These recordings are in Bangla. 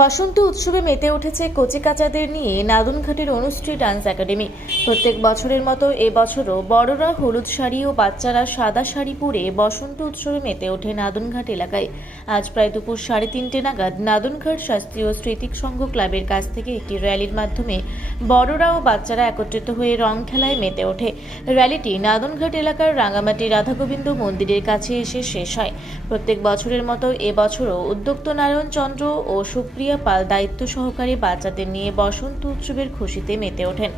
বসন্ত উৎসবে মেতে উঠেছে কচিকাচাদের নিয়ে নাদুনঘাটের অনুশ্রী ডান্স একাডেমি। প্রত্যেক বছরের মতো এবছরও বড়রা হলুদ শাড়ি ও বাচ্চারা সাদা শাড়ি পরে বসন্ত উৎসবে মেতে ওঠে নাদুনঘাট এলাকায়। আজ প্রায় দুপুর 3:30 নাগাদ নাদুনঘাট শাস্ত্রীয় স্মৃতিক সংঘ ক্লাবের কাছ থেকে একটি র্যালির মাধ্যমে বড়রা ও বাচ্চারা একত্রিত হয়ে রং খেলায় মেতে ওঠে। র্যালিটি নাদুনঘাট এলাকার রাঙামাটি রাধাগোবিন্দ মন্দিরের কাছে এসে শেষ হয়। প্রত্যেক বছরের মতো এবছরও উদ্যোক্তা নারায়ণ চন্দ্র ও সুপ্রিয়া পাল দায়িত্ব সহকারে বাচ্চাদের নিয়ে বসন্ত উৎসবের খুশিতে মেতে ওঠেন।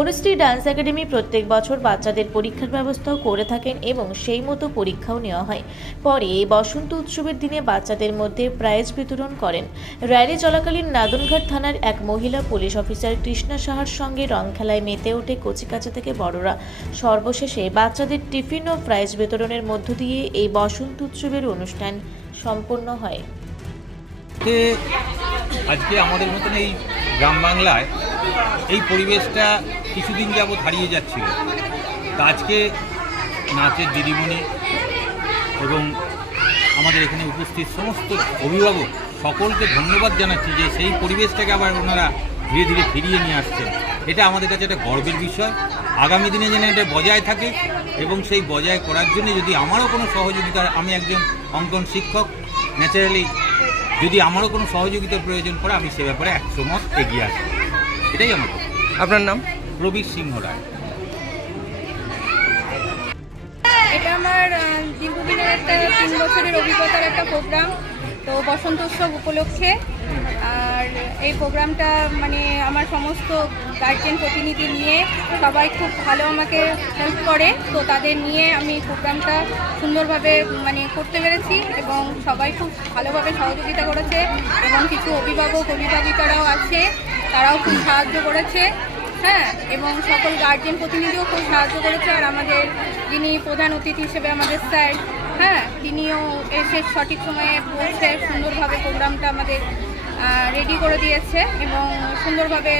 অনুশ্রী ডান্স একাডেমি প্রত্যেক বছর বাচ্চাদের পরীক্ষার ব্যবস্থাও করে থাকেন এবং সেই মতো পরীক্ষাও নেওয়া হয়। পরে এই বসন্ত উৎসবের দিনে বাচ্চাদের মধ্যে প্রাইজ বিতরণ করেন। র্যালি চলাকালীন নাদুনঘাট থানার এক মহিলা পুলিশ অফিসার কৃষ্ণা সাহার সঙ্গে রং খেলায় মেতে ওঠে কচিকাচা থেকে বড়রা। সর্বশেষে বাচ্চাদের টিফিন ও প্রাইজ বিতরণের মধ্য দিয়ে এই বসন্ত উৎসবের অনুষ্ঠান সম্পন্ন হয়। আজকে আমাদের মতন এই গ্রাম বাংলায় এই পরিবেশটা কিছুদিন যাবৎ হারিয়ে যাচ্ছিল। তা আজকে নাচের দিদিমণি এবং আমাদের এখানে উপস্থিত সমস্ত অভিভাবক সকলকে ধন্যবাদ জানাচ্ছি যে সেই পরিবেশটাকে আবার ওনারা ধীরে ধীরে ফিরিয়ে নিয়ে আসছেন। এটা আমাদের কাছে একটা গর্বের বিষয়। আগামী দিনে যেন এটা বজায় থাকে এবং সেই বজায় করার জন্য যদি আমারও কোনো সহযোগিতা, আমি একজন অঙ্কন শিক্ষক, ন্যাচারালি যদি আমারও কোনো সহযোগিতার প্রয়োজন পড়ে আমি সে ব্যাপারে 100 মত এগিয়ে আসবো। এটাই আমার। আপনার নাম? প্রবীর সিংহ রায়। এটা আমার দীর্ঘদিনের একটা 3 বছরের অভিজ্ঞতার একটা প্রোগ্রাম, তো বসন্ত উৎসব উপলক্ষে। আর এই প্রোগ্রামটা মানে আমার সমস্ত গার্জেন প্রতিনিধি নিয়ে সবাই খুব ভালো আমাকে হেল্প করে, তো তাদের নিয়ে আমি প্রোগ্রামটা সুন্দরভাবে মানে করতে পেরেছি এবং সবাই খুব ভালোভাবে সহযোগিতা করেছে এবং কিছু অভিভাবক অভিভাবিকারাও আছে, তারাও খুব সাহায্য করেছে। হ্যাঁ, এবং সকল গার্জেন প্রতিনিধিও খুব সাহায্য করেছে। আর আমাদের যিনি প্রধান অতিথি হিসেবে আমাদের স্যার, হ্যাঁ, তিনিও এসে সঠিক সময়ে পৌঁছে সুন্দরভাবে প্রোগ্রামটা আমাদের রেডি করে দিয়েছে এবং সুন্দরভাবে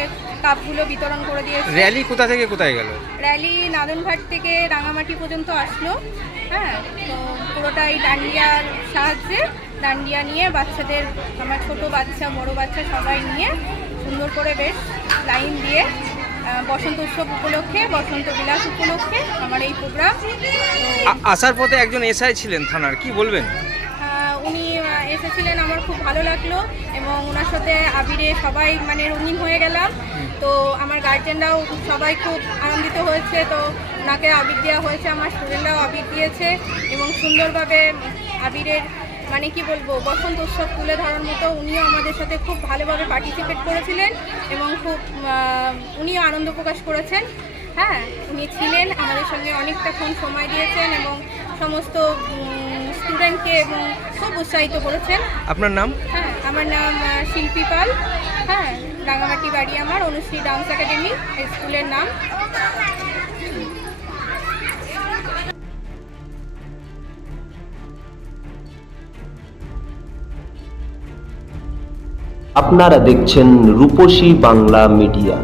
কাপগুলো বিতরণ করে দিয়েছে। র্যালি কোথা থেকে কোথায় গেল? র্যালি নাদুনঘাট থেকে রাঙামাটি পর্যন্ত আসলো। হ্যাঁ, তো পুরোটাই ডান্ডিয়ার সাহায্যে, ডান্ডিয়া নিয়ে বাচ্চাদের, আমার ছোট বাচ্চা বড় বাচ্চা সবাই নিয়ে সুন্দর করে বেশ লাইন দিয়ে বসন্ত উৎসব উপলক্ষে, বসন্ত বিলাস উপলক্ষে আমার এই প্রোগ্রাম। আসার পথে একজন এসআই ছিলেন থানার, কি বলবেন? উনি এসেছিলেন, আমার খুব ভালো লাগলো এবং ওনার সাথে আবিরে সবাই মানে রঙিন হয়ে গেলাম। তো আমার গার্জেনরাও সবাই খুব আনন্দিত হয়েছে, তো ওনাকে আবির দেওয়া হয়েছে, আমার স্টুডেন্টরাও আবির দিয়েছে এবং সুন্দরভাবে আবিরের মানে কি বলবো বসন্ত উৎসব তুলে ধরার মতো উনিও আমাদের সাথে খুব ভালোভাবে পার্টিসিপেট করেছিলেন এবং খুব উনিও আনন্দ প্রকাশ করেছেন। হ্যাঁ, উনি ছিলেন আমাদের সঙ্গে অনেকটাক্ষণ সময় দিয়েছেন এবং সমস্ত স্টুডেন্টকে এবং খুব উৎসাহিত করেছেন। আপনার নাম? হ্যাঁ, আমার নাম শিল্পী পাল। হ্যাঁ, রাঙামাটি বাড়ি আমার, অনুশ্রী ডান্স একাডেমি স্কুলের নাম। আপনারা দেখছেন রূপসী বাংলা মিডিয়া।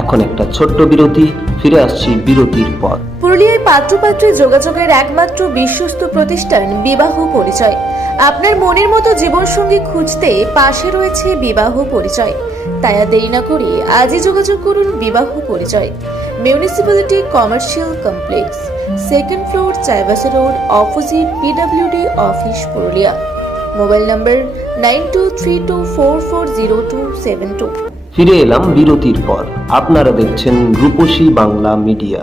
এখন একটা ছোট্ট বিরতি, ফিরে আসছি বিরতির পর। পুরুলিয়ায় পাত্রপাত্রী যোগাযোগের একমাত্র বিশ্বস্ত প্রতিষ্ঠান বিবাহ পরিচয়। আপনার মনের মতো জীবনসঙ্গী খুঁজতে পাশে রয়েছে বিবাহ পরিচয়। তাই আর দেরি না করে আজই যোগাযোগ করুন বিবাহ পরিচয়। Municipality commercial complex, 2nd floor, Chaibasa road, opposite PWD office, Purulia. Mobile নম্বর 9232440272। ফিরে এলাম বিরতির পর। আপনারা দেখছেন রূপসী বাংলা মিডিয়া।